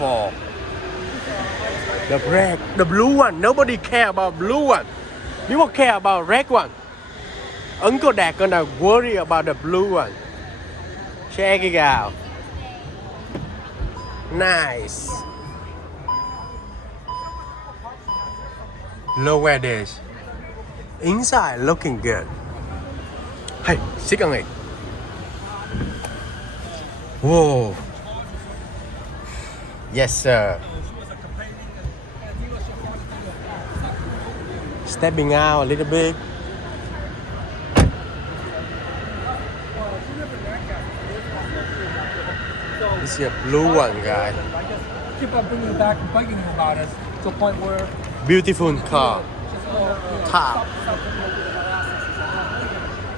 ID.4. The red, the blue one. Nobody care about blue one. People care about red one. Uncledat gonna worry about the blue one. Check it out. Nice. Look at this. Inside looking good. Hey, sit on it. Whoa. Yes, sir. Stepping out a little bit. This is a blue one, guys. Keep on bringing you back and bugging you about it to a point where Beautiful car. Top.